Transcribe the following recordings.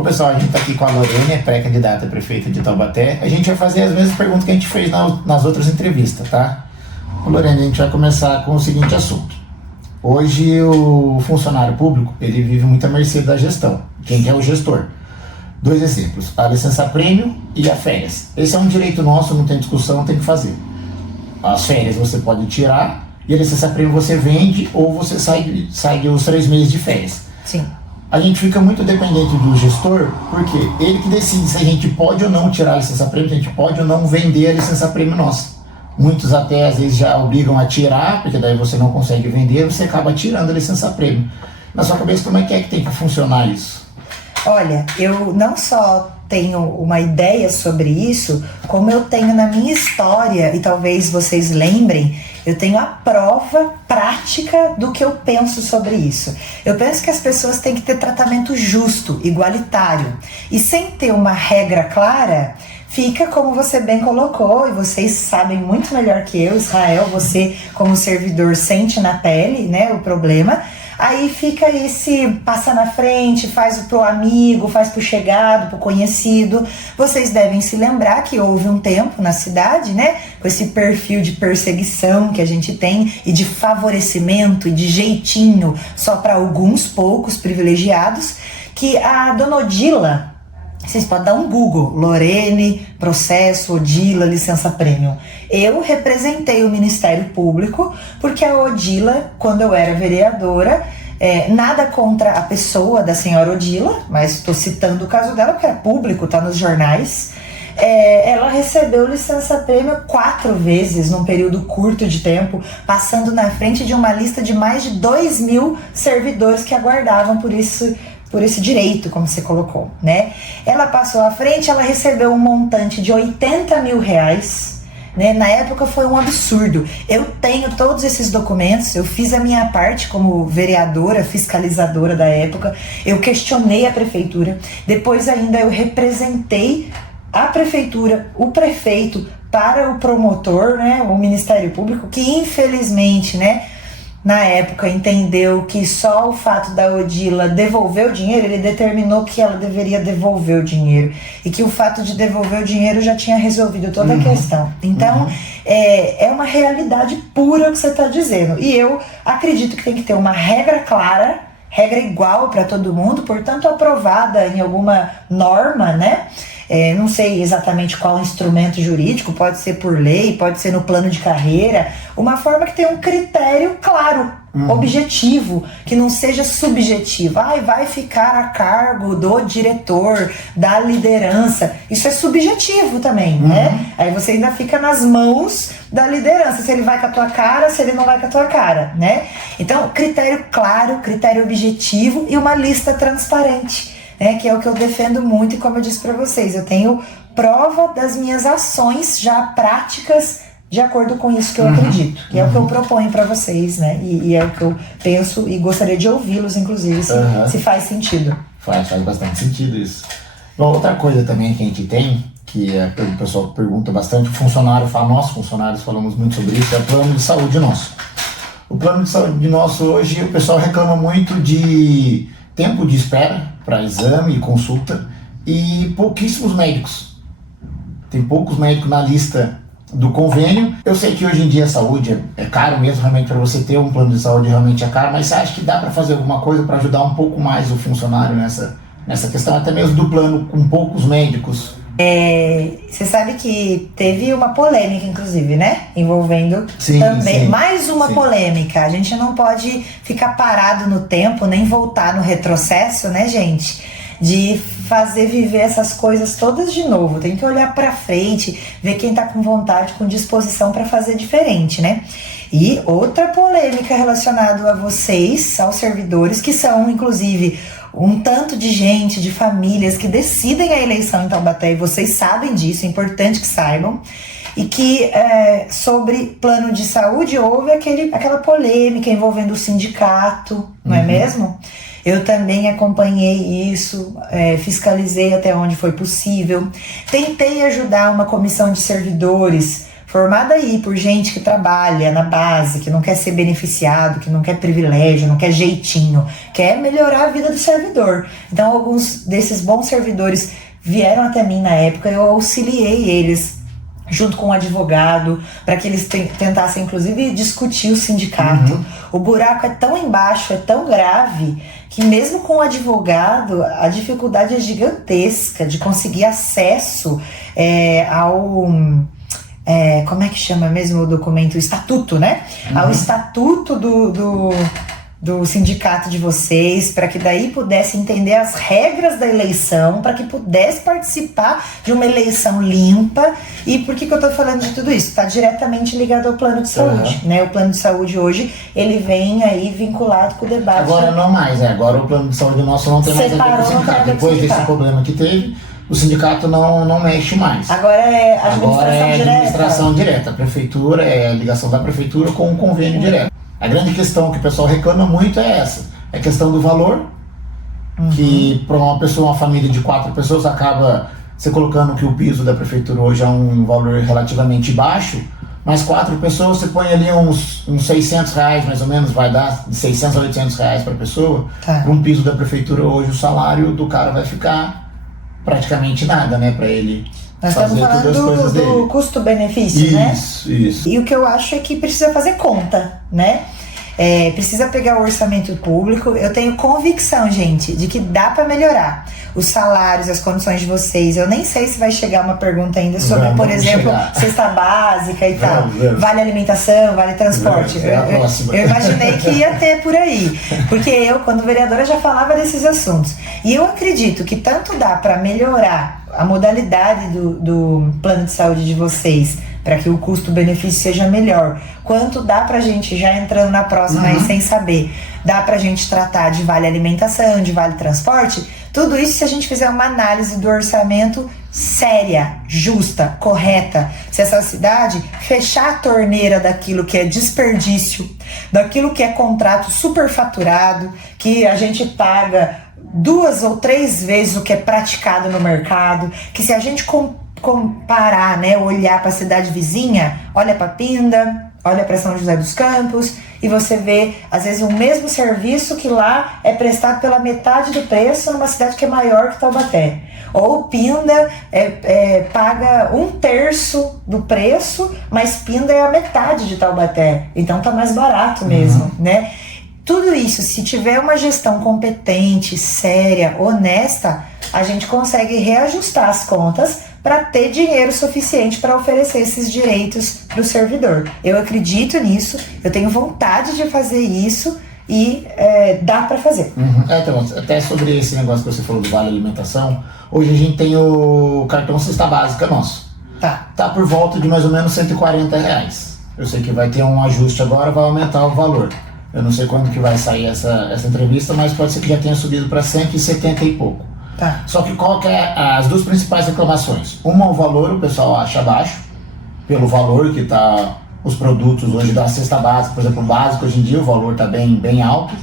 Ô pessoal, a gente está aqui com a Lorene, pré-candidata a prefeita de Taubaté. A gente vai fazer as mesmas perguntas que a gente fez nas outras entrevistas, tá? Ô Lorene, a gente vai começar com o seguinte assunto. Hoje o funcionário público, ele vive muito à mercê da gestão. Quem é o gestor? 2 exemplos, a licença-prêmio e a férias. Esse é um direito nosso, não tem discussão, tem que fazer. As férias você pode tirar e a licença-prêmio você vende ou você sai os 3 meses de férias. Sim. A gente fica muito dependente do gestor, porque ele que decide se a gente pode ou não tirar a licença-prêmio, se a gente pode ou não vender a licença-prêmio nossa. Muitos até às vezes já obrigam a tirar, porque daí você não consegue vender, você acaba tirando a licença-prêmio. Na sua cabeça, como é que tem que funcionar isso? Olha, eu não só tenho uma ideia sobre isso, como eu tenho na minha história, e talvez vocês lembrem, eu tenho a prova prática do que eu penso sobre isso. Eu penso que as pessoas têm que ter tratamento justo, igualitário. E sem ter uma regra clara, fica como você bem colocou, e vocês sabem muito melhor que eu, Israel, você como servidor sente na pele, né, o problema. Aí fica esse, passa na frente, faz pro amigo, faz pro chegado, pro conhecido. Vocês devem se lembrar que houve um tempo na cidade, né, com esse perfil de perseguição que a gente tem e de favorecimento e de jeitinho só para alguns poucos privilegiados, que a dona Odila, vocês podem dar um Google, Lorene, processo, Odila, licença premium. Eu representei o Ministério Público porque a Odila, quando eu era vereadora, nada contra a pessoa da senhora Odila, mas estou citando o caso dela porque é público, está nos jornais. Ela recebeu licença prêmio 4 vezes num período curto de tempo, passando na frente de uma lista de mais de 2.000 servidores que aguardavam por esse direito, como você colocou, né? Ela passou à frente, ela recebeu um montante de 80 mil reais, né? Na época foi um absurdo. Eu tenho todos esses documentos, eu fiz a minha parte como vereadora, fiscalizadora da época, eu questionei a prefeitura, depois ainda eu representei a prefeitura, o prefeito, para o promotor, né? O Ministério Público, que infelizmente, né, na época entendeu que só o fato da Odila devolver o dinheiro, ele determinou que ela deveria devolver o dinheiro e que o fato de devolver o dinheiro já tinha resolvido toda a questão. Então, é uma realidade pura o que você está dizendo. E eu acredito que tem que ter uma regra clara, regra igual para todo mundo, portanto aprovada em alguma norma, né? Não sei exatamente qual instrumento jurídico, pode ser por lei, pode ser no plano de carreira, uma forma que tenha um critério claro, objetivo, que não seja subjetivo. Vai ficar a cargo do diretor, da liderança. Isso é subjetivo também, né? Aí você ainda fica nas mãos da liderança, se ele vai com a tua cara, se ele não vai com a tua cara, né? Então, critério claro, critério objetivo e uma lista transparente. Que é o que eu defendo muito, e como eu disse para vocês, eu tenho prova das minhas ações já práticas de acordo com isso que eu acredito, que é o que eu proponho para vocês, né? E é o que eu penso e gostaria de ouvi-los, inclusive, se faz sentido. Faz bastante sentido isso. Bom, outra coisa também que a gente tem, que o pessoal pergunta bastante, nós funcionários falamos muito sobre isso, é o plano de saúde nosso. O plano de saúde nosso hoje, o pessoal reclama muito de tempo de espera para exame e consulta e pouquíssimos médicos. Tem poucos médicos na lista do convênio. Eu sei que hoje em dia a saúde é caro mesmo, realmente, para você ter um plano de saúde realmente é caro, mas você acha que dá para fazer alguma coisa para ajudar um pouco mais o funcionário nessa questão, até mesmo do plano com poucos médicos? Você sabe que teve uma polêmica, inclusive, né? Envolvendo também mais uma polêmica. A gente não pode ficar parado no tempo, nem voltar no retrocesso, né, gente? De fazer viver essas coisas todas de novo. Tem que olhar pra frente, ver quem tá com vontade, com disposição para fazer diferente, né? E outra polêmica relacionada a vocês, aos servidores, que são, inclusive, um tanto de gente, de famílias que decidem a eleição em Taubaté, e vocês sabem disso, é importante que saibam, e que sobre plano de saúde houve aquela polêmica envolvendo o sindicato, não é mesmo? Eu também acompanhei isso, fiscalizei até onde foi possível, tentei ajudar uma comissão de servidores formada aí por gente que trabalha na base, que não quer ser beneficiado, que não quer privilégio, não quer jeitinho, quer melhorar a vida do servidor. Então alguns desses bons servidores vieram até mim na época, eu auxiliei eles junto com um advogado, para que eles tentassem, inclusive, discutir o sindicato. O buraco é tão embaixo, é tão grave, que mesmo com o advogado, a dificuldade é gigantesca de conseguir acesso ao... como é que chama mesmo o documento? O estatuto, né? Ao estatuto do sindicato de vocês, para que daí pudesse entender as regras da eleição, para que pudesse participar de uma eleição limpa. E por que eu tô falando de tudo isso? Está diretamente ligado ao plano de saúde, né? O plano de saúde hoje, ele vem aí vinculado com o debate. Agora não mais, agora o plano de saúde nosso não tem mais a ver com o sindicato. Depois desse problema que teve, o sindicato não mexe mais. Agora é administração direta. A prefeitura é a ligação da prefeitura com o convênio direto. A grande questão que o pessoal reclama muito é essa. É a questão do valor, que para uma pessoa, uma família de 4 pessoas, acaba você colocando que o piso da prefeitura hoje é um valor relativamente baixo, mas 4 pessoas, você põe ali uns R$600 mais ou menos, vai dar de R$600 a R$800 para a pessoa. Para um piso da prefeitura hoje, o salário do cara vai ficar praticamente nada, né, para ele. Nós estamos falando do custo-benefício, né? Isso. E o que eu acho é que precisa fazer conta, né? Precisa pegar o orçamento público. Eu tenho convicção, gente, de que dá para melhorar os salários, as condições de vocês. Eu nem sei se vai chegar uma pergunta ainda sobre, por exemplo, cesta básica e tal. Vale alimentação, vale transporte. Eu imaginei que ia ter por aí. Porque eu, quando vereadora, já falava desses assuntos. E eu acredito que tanto dá para melhorar a modalidade do plano de saúde de vocês, para que o custo-benefício seja melhor, quanto dá pra gente, já entrando na próxima aí sem saber, dá pra gente tratar de vale alimentação, de vale transporte, tudo isso se a gente fizer uma análise do orçamento séria, justa, correta. Se essa cidade fechar a torneira daquilo que é desperdício, daquilo que é contrato superfaturado, que a gente paga 2 ou 3 vezes o que é praticado no mercado, que se a gente comparar, né, olhar para a cidade vizinha, olha para Pinda, olha para São José dos Campos, e você vê, às vezes, o mesmo serviço que lá é prestado pela metade do preço numa cidade que é maior que Taubaté. Ou Pinda paga 1/3 do preço, mas Pinda é a metade de Taubaté, então tá mais barato mesmo, né? Tudo isso, se tiver uma gestão competente, séria, honesta, a gente consegue reajustar as contas para ter dinheiro suficiente para oferecer esses direitos para o servidor. Eu acredito nisso, eu tenho vontade de fazer isso e dá para fazer. Então, até sobre esse negócio que você falou do Vale Alimentação, hoje a gente tem o cartão Cesta Básica nosso. Tá por volta de mais ou menos R$140. Eu sei que vai ter um ajuste agora, vai aumentar o valor. Eu não sei quando que vai sair essa entrevista, mas pode ser que já tenha subido para 170 e pouco. Só que qual que é as 2 principais reclamações? Uma, o valor, o pessoal acha baixo, pelo valor que tá os produtos hoje da cesta básica, por exemplo, o básico hoje em dia o valor tá bem alto.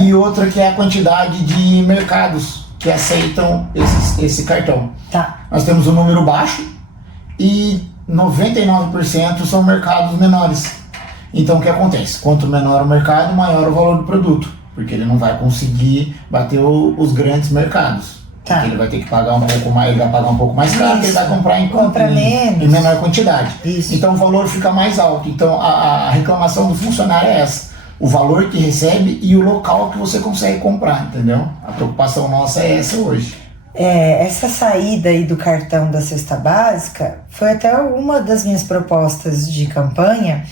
E outra que é a quantidade de mercados que aceitam esse cartão. Nós temos um número baixo e 99% são mercados menores. Então o que acontece? Quanto menor o mercado, maior o valor do produto, porque ele não vai conseguir bater os grandes mercados. Porque ele vai ter que pagar um pouco mais, ele vai pagar um pouco mais caro, ele vai comprar em menor quantidade. Então o valor fica mais alto. Então a reclamação do funcionário é essa: o valor que recebe e o local que você consegue comprar, entendeu? A preocupação nossa é essa hoje. Essa saída aí do cartão da cesta básica foi até uma das minhas propostas de campanha,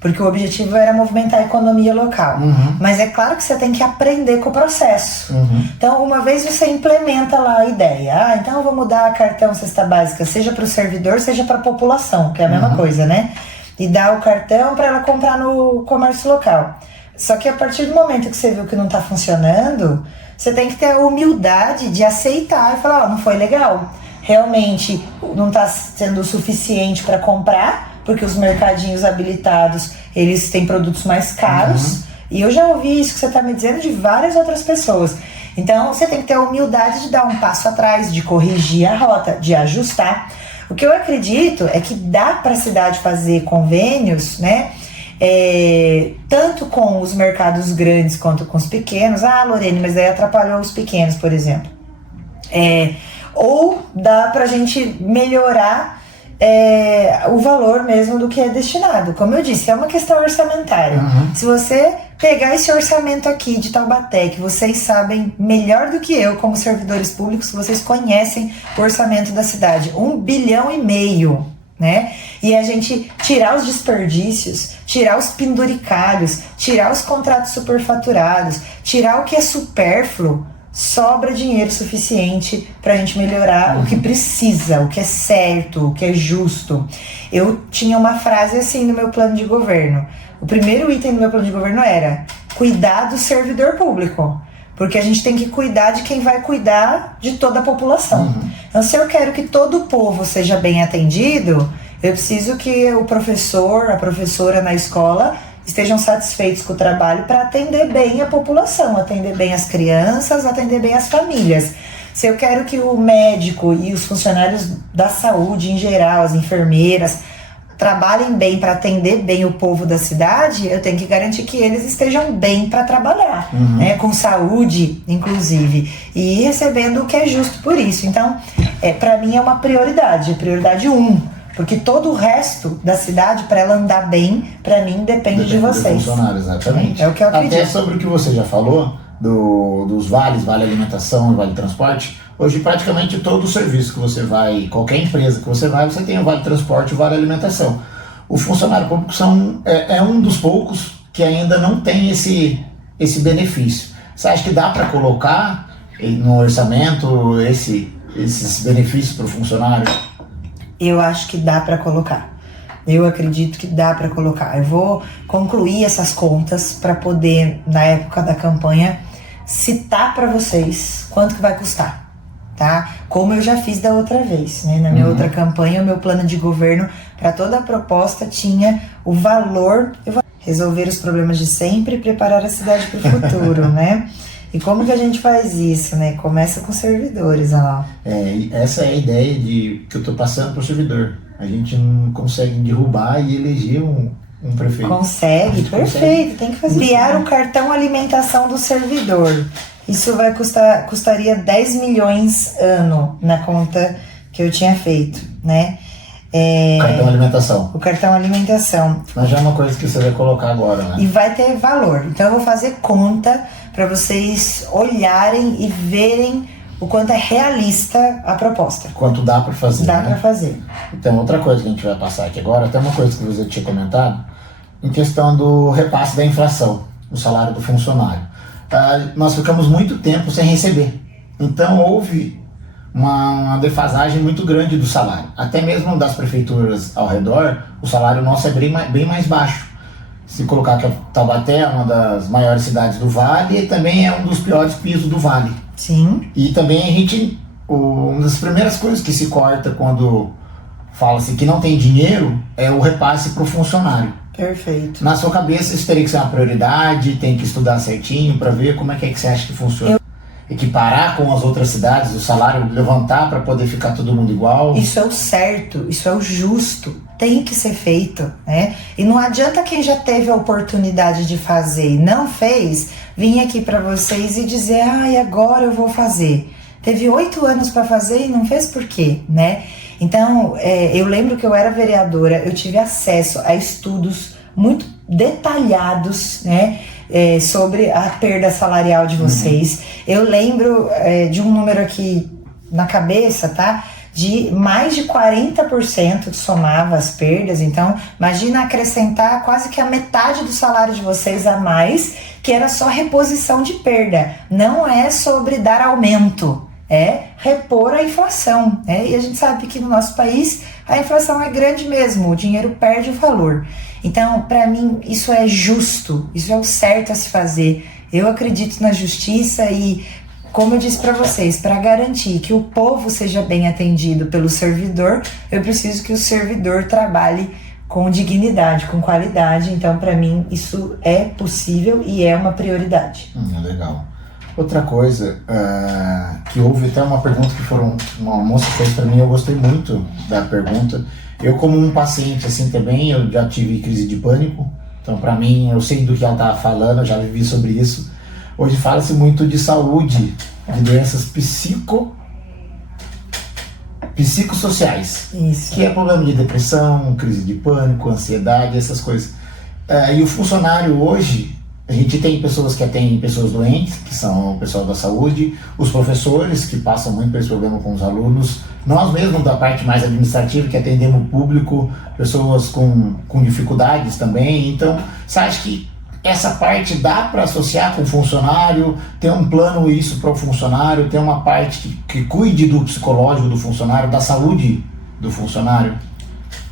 porque o objetivo era movimentar a economia local. Mas é claro que você tem que aprender com o processo. Então, uma vez você implementa lá a ideia, então eu vou mudar a cartão cesta básica, seja para o servidor, seja para a população, que é a mesma coisa, né? E dar o cartão para ela comprar no comércio local. Só que a partir do momento que você viu que não está funcionando, você tem que ter a humildade de aceitar e falar, não foi legal. Realmente não está sendo o suficiente para comprar, porque os mercadinhos habilitados, eles têm produtos mais caros. E eu já ouvi isso que você está me dizendo de várias outras pessoas. Então você tem que ter a humildade de dar um passo atrás, de corrigir a rota, de ajustar. O que eu acredito é que dá para a cidade fazer convênios, né? Tanto com os mercados grandes quanto com os pequenos. Ah, Lorene, mas daí atrapalhou os pequenos, por exemplo. Ou dá pra gente melhorar o valor mesmo do que é destinado. Como eu disse, é uma questão orçamentária. Se você pegar esse orçamento aqui de Taubaté, que vocês sabem melhor do que eu, como servidores públicos, vocês conhecem o orçamento da cidade, 1,5 bilhão, né? E a gente tirar os desperdícios, tirar os penduricalhos, tirar os contratos superfaturados, tirar o que é supérfluo, sobra dinheiro suficiente para a gente melhorar o que precisa, o que é certo, o que é justo. Eu tinha uma frase assim no meu plano de governo. O primeiro item do meu plano de governo era cuidar do servidor público, porque a gente tem que cuidar de quem vai cuidar de toda a população. Então, se eu quero que todo o povo seja bem atendido, eu preciso que o professor, a professora na escola estejam satisfeitos com o trabalho para atender bem a população, atender bem as crianças, atender bem as famílias. Se eu quero que o médico e os funcionários da saúde em geral, as enfermeiras, trabalhem bem para atender bem o povo da cidade, eu tenho que garantir que eles estejam bem para trabalhar, né, com saúde, inclusive, e recebendo o que é justo por isso. Então, para mim é uma prioridade 1. Porque todo o resto da cidade, para ela andar bem, para mim, depende de vocês. Dos funcionários, exatamente. É o que eu acredito. Até sobre o que você já falou, dos vales, vale alimentação e vale transporte, hoje praticamente todo o serviço que você vai, qualquer empresa que você vai, você tem o vale transporte e o vale alimentação. O funcionário público é um dos poucos que ainda não tem esse benefício. Você acha que dá para colocar no orçamento esses benefícios para o funcionário? Eu acho que dá para colocar. Eu acredito que dá para colocar. Eu vou concluir essas contas para poder, na época da campanha, citar para vocês quanto que vai custar, tá? Como eu já fiz da outra vez, né? Na minha outra campanha, o meu plano de governo para toda a proposta tinha o valor, resolver os problemas de sempre e preparar a cidade para o futuro, né? E como que a gente faz isso, né? Começa com os servidores, olha lá. Essa é a ideia que eu tô passando pro servidor. A gente não consegue derrubar e eleger um prefeito. Consegue, perfeito, tem que fazer. Criar um cartão alimentação do servidor. Isso custaria 10 milhões ano na conta que eu tinha feito, né? Cartão alimentação. O cartão alimentação. Mas já é uma coisa que você vai colocar agora, né? E vai ter valor. Então eu vou fazer conta para vocês olharem e verem o quanto é realista a proposta. Quanto dá para fazer, Dá né? para fazer. Então, outra coisa que a gente vai passar aqui agora, até uma coisa que você tinha comentado, em questão do repasse da inflação, o salário do funcionário. Nós ficamos muito tempo sem receber. Então, houve uma defasagem muito grande do salário. Até mesmo das prefeituras ao redor, o salário nosso é bem mais baixo. Se colocar que Taubaté é uma das maiores cidades do Vale e também é um dos piores pisos do Vale. Sim. E também uma das primeiras coisas que se corta quando fala-se que não tem dinheiro é o repasse para o funcionário. Perfeito. Na sua cabeça isso teria que ser uma prioridade, tem que estudar certinho para ver como é que você acha que funciona. Equiparar com as outras cidades, o salário levantar para poder ficar todo mundo igual. Isso é o certo, isso é o justo, tem que ser feito, né? E não adianta quem já teve a oportunidade de fazer e não fez, vir aqui para vocês e dizer, agora eu vou fazer. Teve 8 anos para fazer e não fez por quê, né? Então, eu lembro que eu era vereadora, eu tive acesso a estudos muito detalhados, né? Sobre a perda salarial de vocês. Eu lembro de um número aqui na cabeça, tá? De mais de 40% que somava as perdas. Então, imagina acrescentar quase que a metade do salário de vocês a mais, que era só reposição de perda. Não é sobre dar aumento, é repor a inflação, né? E a gente sabe que no nosso país a inflação é grande mesmo, o dinheiro perde o valor. Então, para mim, isso é justo, isso é o certo a se fazer. Eu acredito na justiça e, como eu disse para vocês, para garantir que o povo seja bem atendido pelo servidor, eu preciso que o servidor trabalhe com dignidade, com qualidade. Então, para mim, isso é possível e é uma prioridade. Legal. Outra coisa, que houve até uma pergunta uma moça fez para mim, eu gostei muito da pergunta. Eu, como um paciente assim também, eu já tive crise de pânico, então para mim, eu sei do que ela estava falando, eu já vivi sobre isso. Hoje fala-se muito de saúde, de doenças psicossociais, Isso. que é problema de depressão, crise de pânico, ansiedade, essas coisas. E o funcionário hoje, a gente tem pessoas que atendem pessoas doentes, que são o pessoal da saúde, os professores, que passam muito por esse problema com os alunos, nós mesmos da parte mais administrativa, que atendemos o público, pessoas com dificuldades também. Então, você acha que essa parte dá para associar com o funcionário, ter um plano isso para o funcionário, ter uma parte que cuide do psicológico do funcionário, da saúde do funcionário?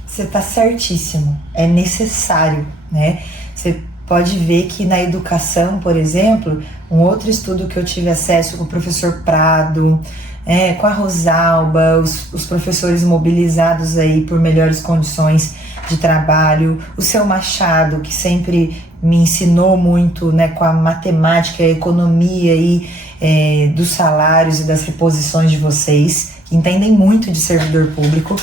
Você está certíssimo, é necessário, né? Você pode ver que na educação, por exemplo, um outro estudo que eu tive acesso com o professor Prado, com a Rosalba, os professores mobilizados aí por melhores condições de trabalho, o seu Machado, que sempre me ensinou muito, né, com a matemática, a economia aí, dos salários e das reposições de vocês, que entendem muito de servidor público.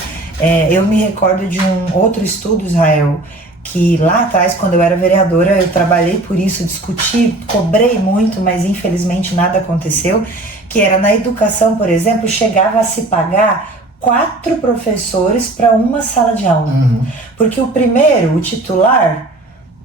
Eu me recordo de um outro estudo, Israel, que lá atrás, quando eu era vereadora, eu trabalhei por isso, discuti, cobrei muito, mas infelizmente nada aconteceu, que era na educação, por exemplo, chegava a se pagar 4 professores para uma sala de aula. Porque o primeiro, o titular,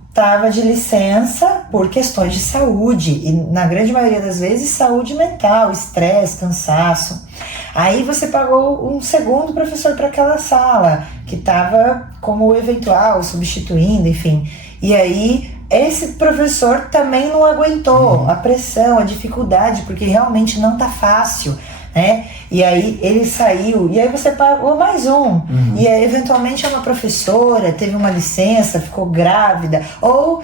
estava de licença por questões de saúde, e na grande maioria das vezes saúde mental, estresse, cansaço. Aí você pagou um segundo professor para aquela sala, que estava como eventual, substituindo, enfim. E aí esse professor também não aguentou a pressão, a dificuldade, porque realmente não tá fácil, né? E aí ele saiu, e aí você pagou mais um. E aí, eventualmente, é uma professora, teve uma licença, ficou grávida, ou,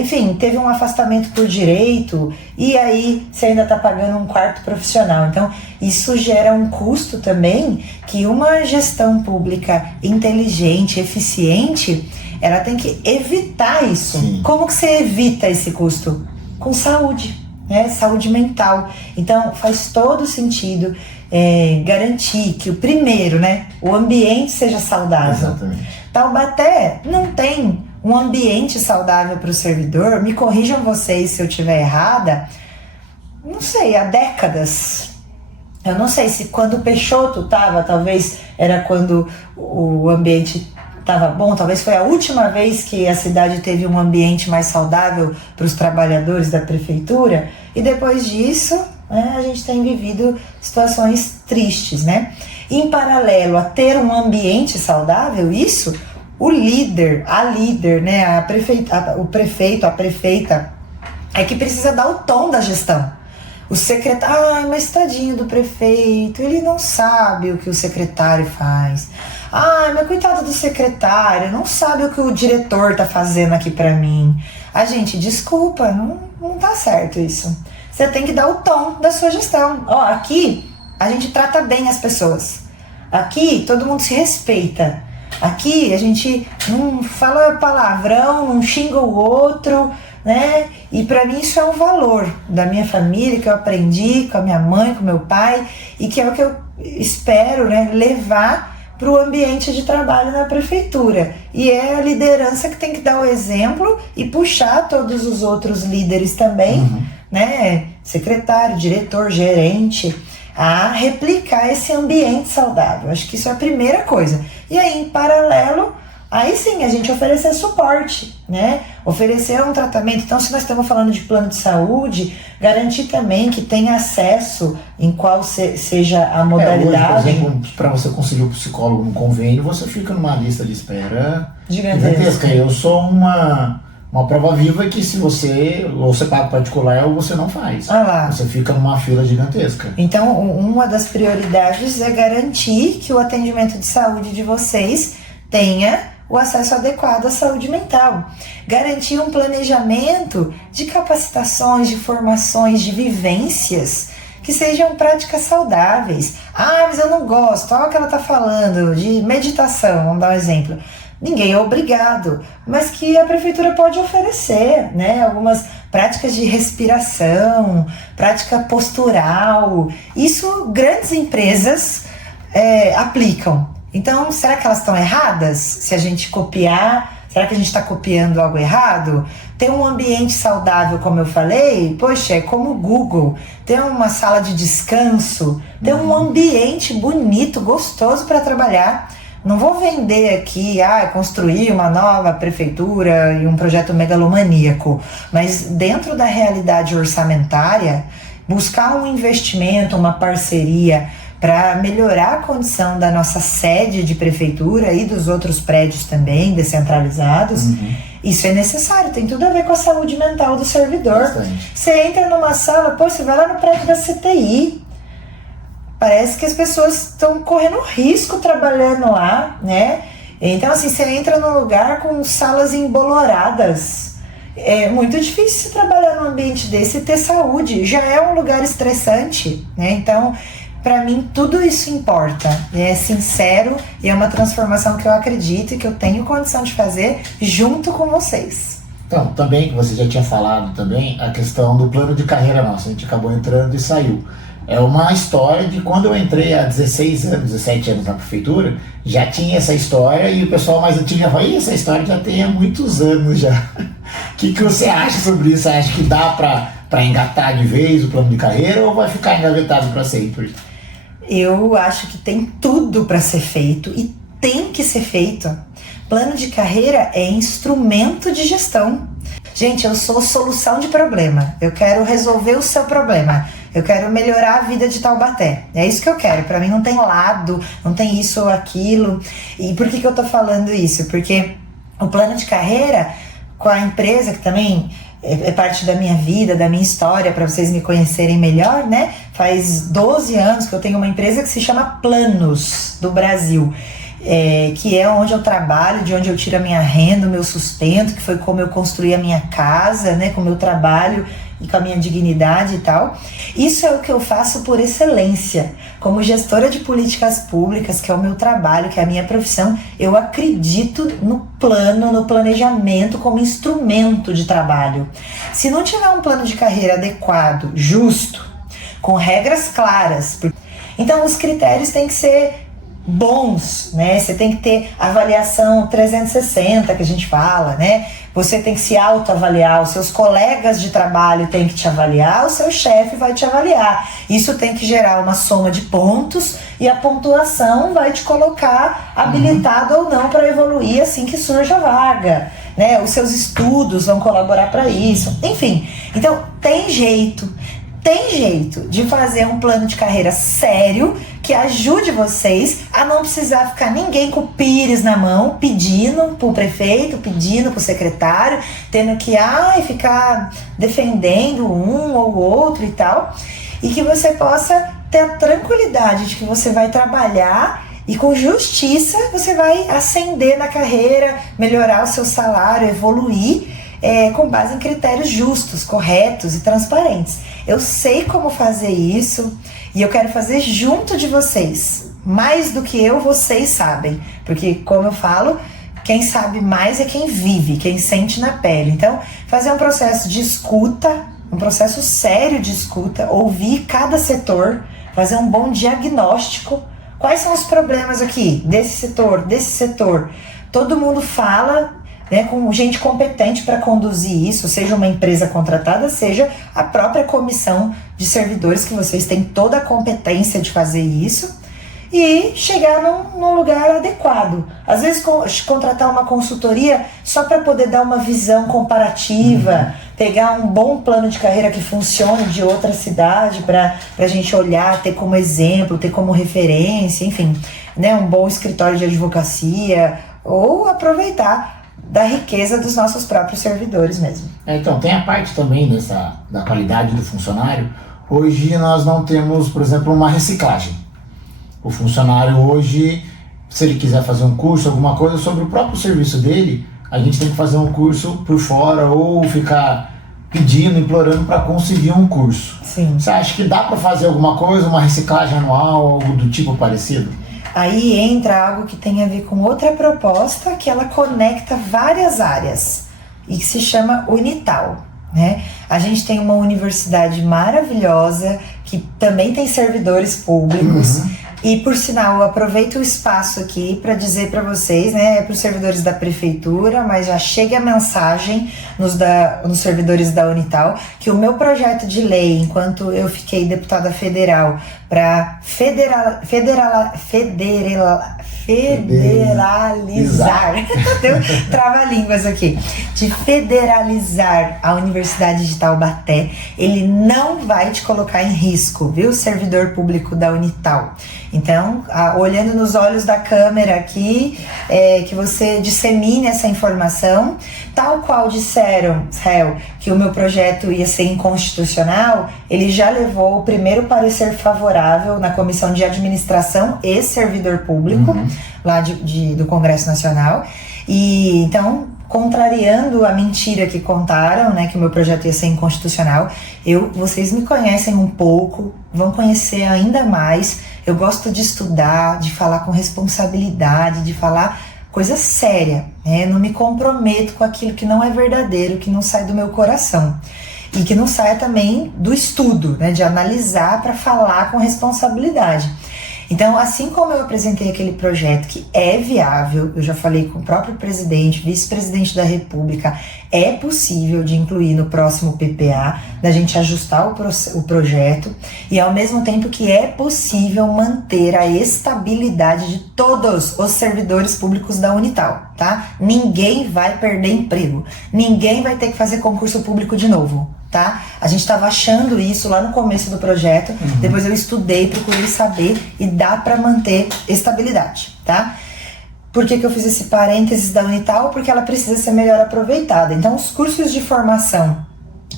enfim, teve um afastamento por direito, e aí você ainda está pagando um 4º profissional. Então, isso gera um custo também, que uma gestão pública inteligente, eficiente, ela tem que evitar isso. Sim. Como que você evita esse custo? Com saúde, né? Saúde mental. Então, faz todo sentido garantir que o primeiro, né, o ambiente seja saudável. Exatamente. Taubaté não tem um ambiente saudável para o servidor, me corrijam vocês se eu estiver errada, não sei, há décadas. Eu não sei se quando o Peixoto estava, talvez era quando o ambiente estava bom, talvez foi a última vez que a cidade teve um ambiente mais saudável para os trabalhadores da prefeitura, e depois disso, a gente tem vivido situações tristes, né? Em paralelo a ter um ambiente saudável, isso, o líder, a líder, né, o prefeito, a prefeita, é que precisa dar o tom da gestão. O secretário, mas tadinho do prefeito, ele não sabe o que o secretário faz. Mas coitado do secretário, não sabe o que o diretor tá fazendo aqui pra mim. Gente, desculpa, não tá certo isso. Você tem que dar o tom da sua gestão. Aqui a gente trata bem as pessoas. Aqui todo mundo se respeita. Aqui a gente não fala palavrão, não xinga o outro, né? E para mim isso é um valor da minha família, que eu aprendi com a minha mãe, com meu pai, e que é o que eu espero, né, levar para o ambiente de trabalho na prefeitura. E é a liderança que tem que dar o exemplo e puxar todos os outros líderes também, né, secretário, diretor, gerente, a replicar esse ambiente saudável. Acho que isso é a primeira coisa. E aí, em paralelo, aí sim, a gente oferecer suporte, né? Oferecer um tratamento. Então, se nós estamos falando de plano de saúde, garantir também que tenha acesso em qual seja a modalidade. Hoje, por exemplo, para você conseguir um psicólogo no convênio, você fica numa lista de espera gigantesca. Eu sou uma prova viva que se você paga particular ou você não faz. Você fica numa fila gigantesca. Então, uma das prioridades é garantir que o atendimento de saúde de vocês tenha o acesso adequado à saúde mental. Garantir um planejamento de capacitações, de formações, de vivências que sejam práticas saudáveis. Mas eu não gosto. Olha o que ela está falando de meditação, vamos dar um exemplo. Ninguém é obrigado, mas que a prefeitura pode oferecer, né, algumas práticas de respiração, prática postural. Isso grandes empresas aplicam. Então, será que elas estão erradas? Se a gente copiar, será que a gente está copiando algo errado? Ter um ambiente saudável, como eu falei, poxa, é como o Google. Ter uma sala de descanso, ter um ambiente bonito, gostoso para trabalhar. Não vou vender aqui, construir uma nova prefeitura e um projeto megalomaníaco, mas dentro da realidade orçamentária, buscar um investimento, uma parceria para melhorar a condição da nossa sede de prefeitura e dos outros prédios também, descentralizados, isso é necessário, tem tudo a ver com a saúde mental do servidor. Bastante. Você entra numa sala, você vai lá no prédio da CTI, parece que as pessoas estão correndo risco trabalhando lá, né? Então, assim, você entra num lugar com salas emboloradas. É muito difícil trabalhar num ambiente desse e ter saúde. Já é um lugar estressante, né? Então, para mim, tudo isso importa. É sincero e é uma transformação que eu acredito e que eu tenho condição de fazer junto com vocês. Então, também, que você já tinha falado também, a questão do plano de carreira nosso. A gente acabou entrando e saiu. É uma história de quando eu entrei há 16 anos, 17 anos na prefeitura, já tinha essa história e o pessoal mais antigo já falou, essa história já tem há muitos anos já. O que você acha sobre isso? Você acha que dá para engatar de vez o plano de carreira ou vai ficar engavetado para sempre? Eu acho que tem tudo para ser feito e tem que ser feito. Plano de carreira é instrumento de gestão. Gente, eu sou solução de problema. Eu quero resolver o seu problema. Eu quero melhorar a vida de Taubaté. É isso que eu quero. Para mim não tem lado, não tem isso ou aquilo. E por que eu tô falando isso? Porque o plano de carreira com a empresa, que também é parte da minha vida, da minha história, para vocês me conhecerem melhor, né? Faz 12 anos que eu tenho uma empresa que se chama Planos do Brasil. Que é onde eu trabalho, de onde eu tiro a minha renda, o meu sustento, que foi como eu construí a minha casa, né, com o meu trabalho e com a minha dignidade e tal. Isso é o que eu faço por excelência. Como gestora de políticas públicas, que é o meu trabalho, que é a minha profissão, eu acredito no plano, no planejamento como instrumento de trabalho. Se não tiver um plano de carreira adequado, justo, com regras claras, então os critérios têm que ser bons, né? Você tem que ter avaliação 360, que a gente fala, né? Você tem que se autoavaliar, os seus colegas de trabalho têm que te avaliar, o seu chefe vai te avaliar. Isso tem que gerar uma soma de pontos e a pontuação vai te colocar habilitado ou não para evoluir assim que surja a vaga, né? Os seus estudos vão colaborar para isso. Enfim, então tem jeito de fazer um plano de carreira sério que ajude vocês a não precisar ficar ninguém com o pires na mão, pedindo pro prefeito, pedindo pro secretário, tendo que ficar defendendo um ou outro e tal, e que você possa ter a tranquilidade de que você vai trabalhar e com justiça você vai ascender na carreira, melhorar o seu salário, evoluir, com base em critérios justos, corretos e transparentes. Eu sei como fazer isso e eu quero fazer junto de vocês. Mais do que eu, vocês sabem. Porque, como eu falo, quem sabe mais é quem vive, quem sente na pele. Então, fazer um processo de escuta, um processo sério de escuta, ouvir cada setor, fazer um bom diagnóstico. Quais são os problemas aqui desse setor? Todo mundo fala, né, com gente competente para conduzir isso, seja uma empresa contratada, seja a própria comissão de servidores, que vocês têm toda a competência de fazer isso, e chegar num lugar adequado. Às vezes contratar uma consultoria só para poder dar uma visão comparativa, pegar um bom plano de carreira que funcione de outra cidade para a gente olhar, ter como exemplo, ter como referência, enfim, né, um bom escritório de advocacia, ou aproveitar da riqueza dos nossos próprios servidores mesmo. Então, tem a parte também da qualidade do funcionário. Hoje nós não temos, por exemplo, uma reciclagem. O funcionário hoje, se ele quiser fazer um curso, alguma coisa sobre o próprio serviço dele, a gente tem que fazer um curso por fora ou ficar pedindo, implorando para conseguir um curso. Sim. Você acha que dá para fazer alguma coisa, uma reciclagem anual, algo do tipo parecido? Aí entra algo que tem a ver com outra proposta, que ela conecta várias áreas e que se chama Unital. né? A gente tem uma universidade maravilhosa que também tem servidores públicos. E, por sinal, eu aproveito o espaço aqui para dizer para vocês, né, para os servidores da prefeitura, mas já chega a mensagem nos servidores da Unital, que o meu projeto de lei, enquanto eu fiquei deputada federal, para federalizar, trava-línguas aqui, de federalizar a Universidade de Taubaté, ele não vai te colocar em risco, viu, servidor público da Unital. Então, olhando nos olhos da câmera aqui, que você dissemine essa informação, tal qual disseram, Israel, que o meu projeto ia ser inconstitucional, ele já levou o primeiro parecer favorável na Comissão de Administração e Servidor Público, lá do Congresso Nacional, e então, contrariando a mentira que contaram, né, que o meu projeto ia ser inconstitucional, vocês me conhecem um pouco, vão conhecer ainda mais. Eu gosto de estudar, de falar com responsabilidade, de falar coisa séria, né? Não me comprometo com aquilo que não é verdadeiro, que não sai do meu coração. E que não saia também do estudo, né? De analisar para falar com responsabilidade. Então, assim como eu apresentei aquele projeto que é viável, eu já falei com o próprio presidente, vice-presidente da República, é possível de incluir no próximo PPA, da gente ajustar o projeto, e ao mesmo tempo que é possível manter a estabilidade de todos os servidores públicos da Unital, tá? Ninguém vai perder emprego, ninguém vai ter que fazer concurso público de novo. Tá? A gente estava achando isso lá no começo do projeto, depois eu estudei, procurei saber e dá para manter estabilidade, tá? Por que eu fiz esse parênteses da Unital? Porque ela precisa ser melhor aproveitada. Então, os cursos de formação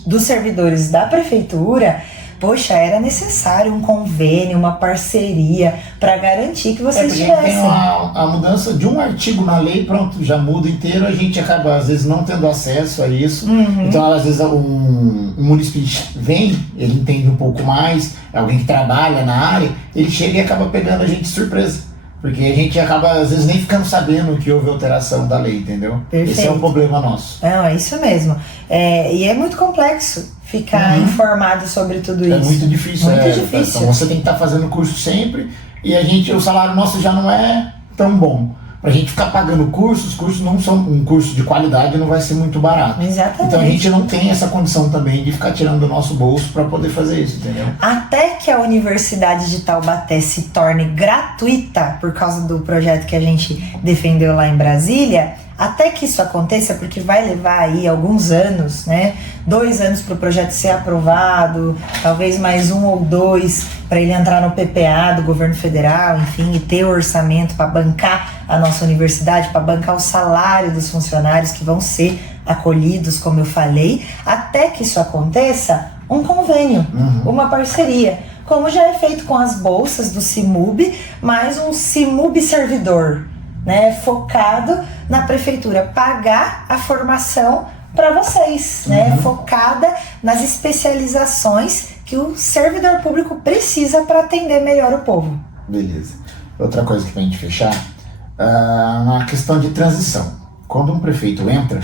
dos servidores da prefeitura, poxa, era necessário um convênio, uma parceria para garantir que vocês tivessem. Tem a mudança de um artigo na lei, pronto, já muda inteiro, a gente acaba às vezes não tendo acesso a isso. Então às vezes um município vem, ele entende um pouco mais, é alguém que trabalha na área, ele chega e acaba pegando a gente de surpresa. Porque a gente acaba, às vezes, nem ficando sabendo que houve alteração da lei, entendeu? Perfeito. Esse é um problema nosso. Não, é isso mesmo. E é muito complexo ficar informado sobre tudo isso. É muito difícil. Muito difícil. Então você tem que estar fazendo curso sempre e o salário nosso já não é tão bom. Pra gente ficar pagando cursos, os cursos não são um curso de qualidade, não vai ser muito barato. Exatamente. Então a gente não tem essa condição também de ficar tirando do nosso bolso para poder fazer isso, entendeu? Até que a Universidade de Taubaté se torne gratuita por causa do projeto que a gente defendeu lá em Brasília, até que isso aconteça, porque vai levar aí alguns anos, né? 2 anos para o projeto ser aprovado, talvez mais 1 ou 2 para ele entrar no PPA do governo federal, enfim, e ter o orçamento para bancar a nossa universidade, para bancar o salário dos funcionários que vão ser acolhidos, como eu falei. Até que isso aconteça, um convênio, uma parceria, como já é feito com as bolsas do CIMUB, mais um CIMUB servidor, né, focado na prefeitura, pagar a formação para vocês, né, focada nas especializações que o servidor público precisa para atender melhor o povo. Beleza. Outra coisa que pra gente fechar, na questão de transição. Quando um prefeito entra,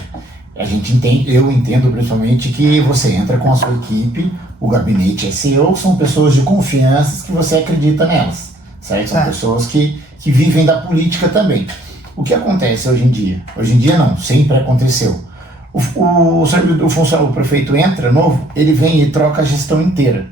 eu entendo principalmente que você entra com a sua equipe, o gabinete é seu, são pessoas de confiança que você acredita nelas, certo? São pessoas que vivem da política também. O que acontece hoje em dia? Hoje em dia não, sempre aconteceu. O prefeito entra novo, ele vem e troca a gestão inteira.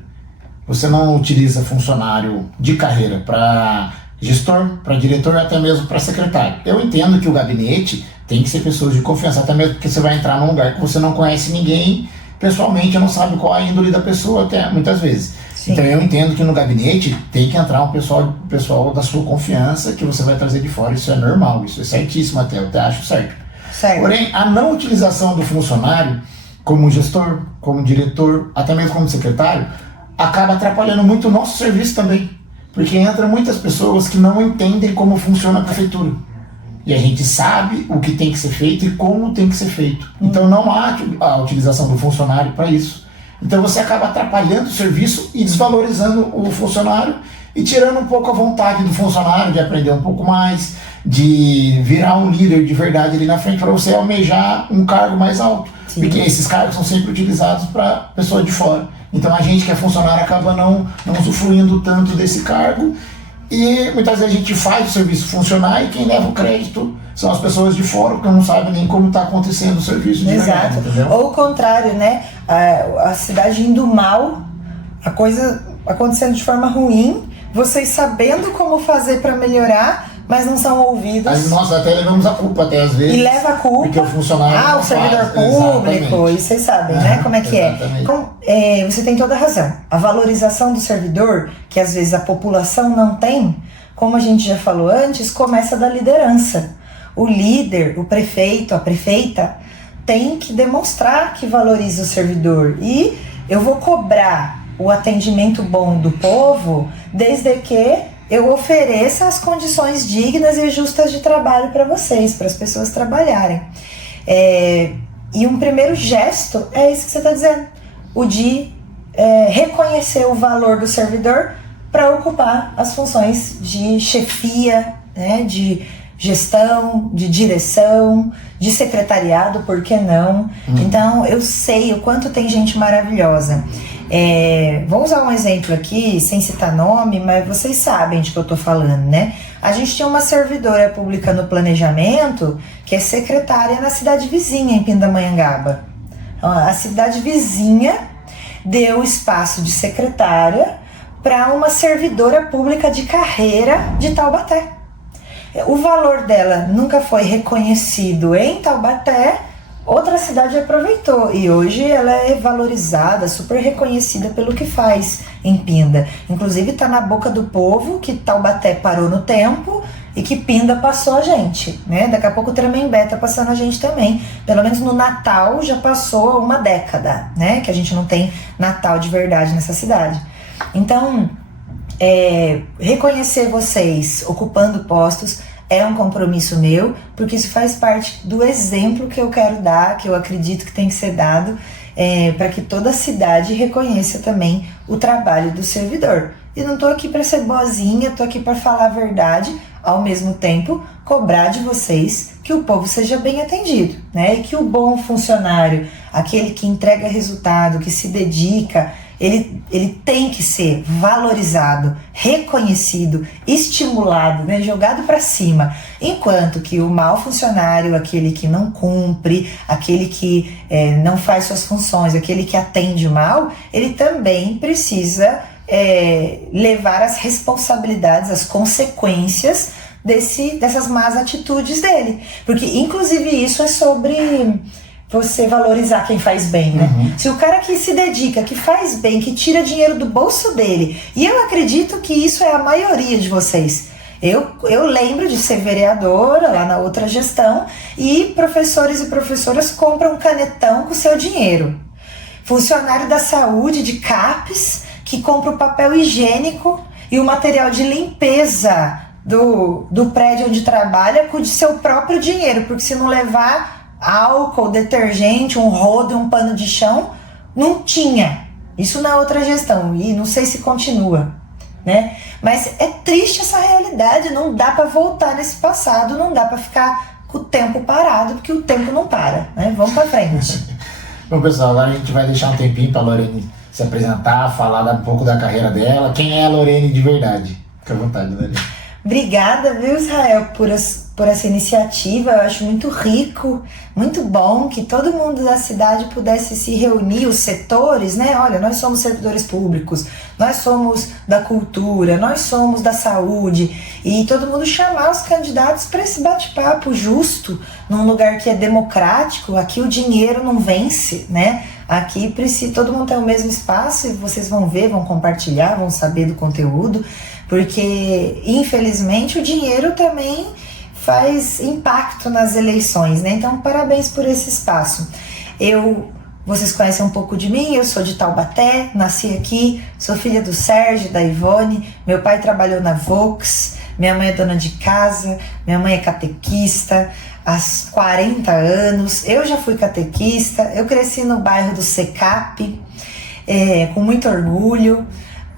Você não utiliza funcionário de carreira para gestor, para diretor, até mesmo para secretário. Eu entendo que o gabinete tem que ser pessoas de confiança, até mesmo porque você vai entrar num lugar que você não conhece ninguém, pessoalmente não sabe qual a índole da pessoa, até muitas vezes. Sim. Então eu entendo que no gabinete tem que entrar um pessoal da sua confiança que você vai trazer de fora, isso é normal, isso é certíssimo até, eu até acho certo. Porém, a não utilização do funcionário como gestor, como diretor, até mesmo como secretário, acaba atrapalhando muito o nosso serviço também. Porque entra muitas pessoas que não entendem como funciona a prefeitura. E a gente sabe o que tem que ser feito e como tem que ser feito. Então não há a utilização do funcionário para isso. Então você acaba atrapalhando o serviço e desvalorizando o funcionário e tirando um pouco a vontade do funcionário de aprender um pouco mais, de virar um líder de verdade ali na frente para você almejar um cargo mais alto. Sim. Porque esses cargos são sempre utilizados para pessoa de fora. Então a gente que é funcionário acaba não usufruindo tanto desse cargo e muitas vezes a gente faz o serviço funcionar e quem leva o crédito são as pessoas de fora, porque não sabem nem como está acontecendo o serviço de Exato. Verdade, ou o contrário, né? A cidade indo mal, a coisa acontecendo de forma ruim, vocês sabendo como fazer para melhorar, mas não são ouvidos. Aí nós até levamos a culpa até às vezes. E leva a culpa. Porque o funcionário o servidor público, e vocês sabem, né, como é que é. Você tem toda a razão. A valorização do servidor, que às vezes a população não tem, como a gente já falou antes, começa da liderança. O líder, o prefeito, a prefeita, tem que demonstrar que valoriza o servidor. E eu vou cobrar o atendimento bom do povo desde que eu ofereça as condições dignas e justas de trabalho para vocês, para as pessoas trabalharem. E um primeiro gesto é isso que você está dizendo, o de reconhecer o valor do servidor para ocupar as funções de chefia, né, de gestão, de direção, de secretariado, por que não? Então eu sei o quanto tem gente maravilhosa. Vou usar um exemplo aqui, sem citar nome, mas vocês sabem de que eu tô falando, né? A gente tem uma servidora pública no planejamento que é secretária na cidade vizinha, em Pindamonhangaba. A cidade vizinha deu espaço de secretária para uma servidora pública de carreira de Taubaté. O valor dela nunca foi reconhecido em Taubaté, outra cidade aproveitou e hoje ela é valorizada, super reconhecida pelo que faz em Pinda. Inclusive está na boca do povo que Taubaté parou no tempo e que Pinda passou a gente, né? Daqui a pouco o Tremembé está passando a gente também. Pelo menos no Natal já passou uma década, né? Que a gente não tem Natal de verdade nessa cidade. Então, reconhecer vocês ocupando postos é um compromisso meu, porque isso faz parte do exemplo que eu quero dar, que eu acredito que tem que ser dado, para que toda a cidade reconheça também o trabalho do servidor. E não estou aqui para ser boazinha, estou aqui para falar a verdade, ao mesmo tempo cobrar de vocês que o povo seja bem atendido, né? E que o bom funcionário, aquele que entrega resultado, que se dedica, ele tem que ser valorizado, reconhecido, estimulado, né, jogado para cima. Enquanto que o mau funcionário, aquele que não cumpre, aquele que não faz suas funções, aquele que atende mal, ele também precisa levar as responsabilidades, as consequências dessas más atitudes dele. Porque, inclusive, isso é sobre você valorizar quem faz bem, né? Se o cara que se dedica, que faz bem, que tira dinheiro do bolso dele, e eu acredito que isso é a maioria de vocês. Eu lembro de ser vereadora lá na outra gestão e professores e professoras compram um canetão com o seu dinheiro. Funcionário da saúde, de CAPES, que compra o papel higiênico e o material de limpeza do prédio onde trabalha com o seu próprio dinheiro, porque se não levar álcool, detergente, um rodo, um pano de chão, não tinha. Isso na outra gestão e não sei se continua, né? Mas é triste essa realidade, não dá para voltar nesse passado, não dá para ficar com o tempo parado, porque o tempo não para, né? Vamos para frente. Bom, pessoal, agora a gente vai deixar um tempinho para a Lorene se apresentar, falar um pouco da carreira dela. Quem é a Lorene de verdade? Fica à vontade, Lorene. Obrigada, viu, Israel, por essa iniciativa. Eu acho muito rico, muito bom que todo mundo da cidade pudesse se reunir, os setores, né? Olha, nós somos servidores públicos, nós somos da cultura, nós somos da saúde, e todo mundo chamar os candidatos para esse bate-papo justo, num lugar que é democrático. Aqui o dinheiro não vence, né? Aqui precisa todo mundo ter o mesmo espaço e vocês vão ver, vão compartilhar, vão saber do conteúdo, porque infelizmente o dinheiro também faz impacto nas eleições, né? Então, parabéns por esse espaço. Vocês conhecem um pouco de mim, eu sou de Taubaté, nasci aqui, sou filha do Sérgio, da Ivone, meu pai trabalhou na Vox, minha mãe é dona de casa, minha mãe é catequista há 40 anos, eu já fui catequista, eu cresci no bairro do Secap, com muito orgulho.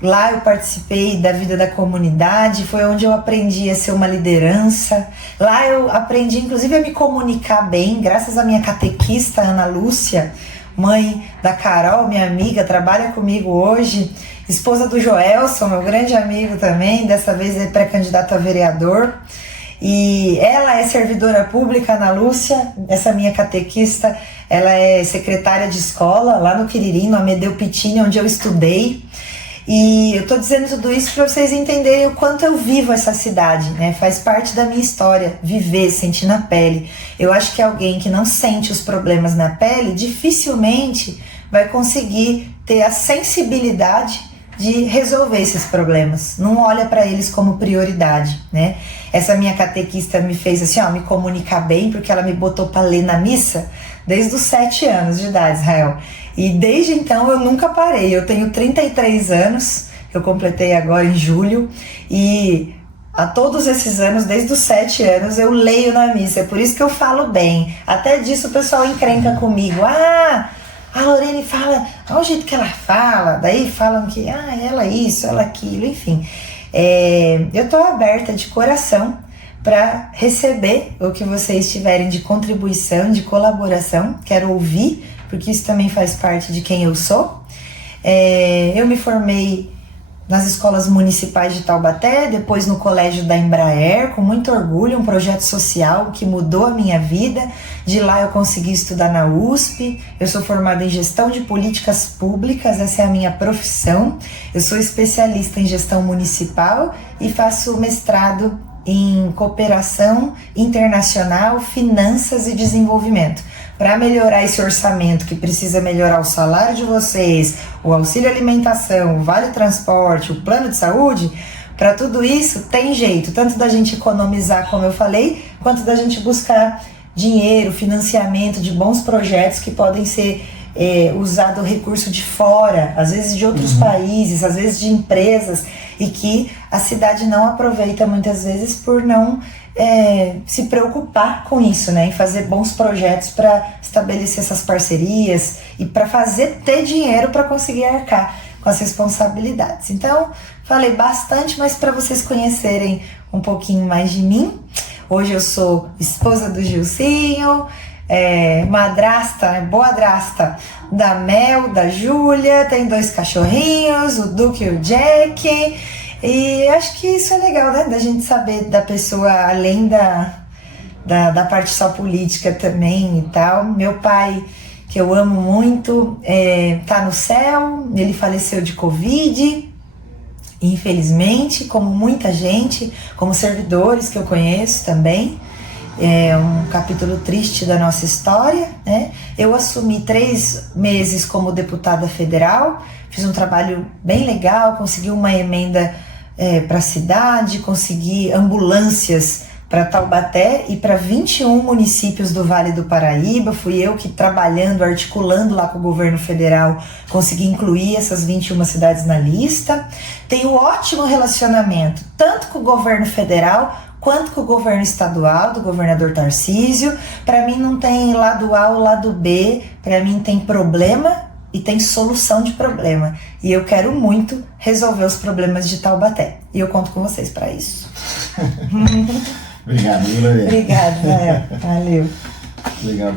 Lá eu participei da vida da comunidade, foi onde eu aprendi a ser uma liderança. Lá eu aprendi, inclusive, a me comunicar bem, graças à minha catequista, Ana Lúcia, mãe da Carol, minha amiga, trabalha comigo hoje, esposa do Joelson, meu grande amigo também, dessa vez é pré-candidato a vereador. E ela é servidora pública, Ana Lúcia, essa minha catequista, ela é secretária de escola lá no Quiririm, no Amedeu Pitini, onde eu estudei. E eu tô dizendo tudo isso para vocês entenderem o quanto eu vivo essa cidade, né? Faz parte da minha história, viver, sentir na pele. Eu acho que alguém que não sente os problemas na pele dificilmente vai conseguir ter a sensibilidade de resolver esses problemas. Não olha para eles como prioridade, né? Essa minha catequista me fez assim, me comunicar bem, porque ela me botou para ler na missa desde os 7 anos de idade, Israel. E desde então eu nunca parei. Eu tenho 33 anos, eu completei agora em julho, e há todos esses anos, desde os 7 anos, eu leio na missa. É por isso que eu falo bem. Até disso o pessoal encrenca comigo. A Lorene fala, olha o jeito que ela fala. Daí falam que, ela isso, ela aquilo, enfim. Eu tô aberta de coração para receber o que vocês tiverem de contribuição, de colaboração. Quero ouvir, porque isso também faz parte de quem eu sou. Eu me formei nas escolas municipais de Taubaté, depois no colégio da Embraer, com muito orgulho, um projeto social que mudou a minha vida. De lá eu consegui estudar na USP, eu sou formada em gestão de políticas públicas, essa é a minha profissão. Eu sou especialista em gestão municipal e faço mestrado em cooperação internacional, finanças e desenvolvimento. Para melhorar esse orçamento, que precisa melhorar o salário de vocês, o auxílio alimentação, o vale transporte, o plano de saúde, para tudo isso tem jeito, tanto da gente economizar, como eu falei, quanto da gente buscar dinheiro, financiamento de bons projetos que podem ser usado recurso de fora, às vezes de outros países, às vezes de empresas, e que a cidade não aproveita muitas vezes por não se preocupar com isso, né? Em fazer bons projetos para estabelecer essas parcerias e para ter dinheiro para conseguir arcar com as responsabilidades. Então, falei bastante, mas para vocês conhecerem um pouquinho mais de mim, hoje eu sou esposa do Gilcinho, madrasta, boadrasta da Mel, da Júlia, tem 2 cachorrinhos, o Duque e o Jack. E acho que isso é legal, né? Da gente saber da pessoa além da parte só política também e tal. Meu pai, que eu amo muito, tá no céu, ele faleceu de Covid, infelizmente, como muita gente, como servidores que eu conheço também. É um capítulo triste da nossa história, né? Eu assumi 3 meses como deputada federal, fiz um trabalho bem legal, consegui uma emenda para a cidade, consegui ambulâncias para Taubaté e para 21 municípios do Vale do Paraíba. Fui eu que, trabalhando, articulando lá com o governo federal, consegui incluir essas 21 cidades na lista. Tenho ótimo relacionamento, tanto com o governo federal quanto com o governo estadual, do governador Tarcísio. Para mim não tem lado A ou lado B, para mim tem problema e tem solução de problema. E eu quero muito resolver os problemas de Taubaté. E eu conto com vocês para isso. Obrigado, Lorena. Obrigada, valeu. Legal.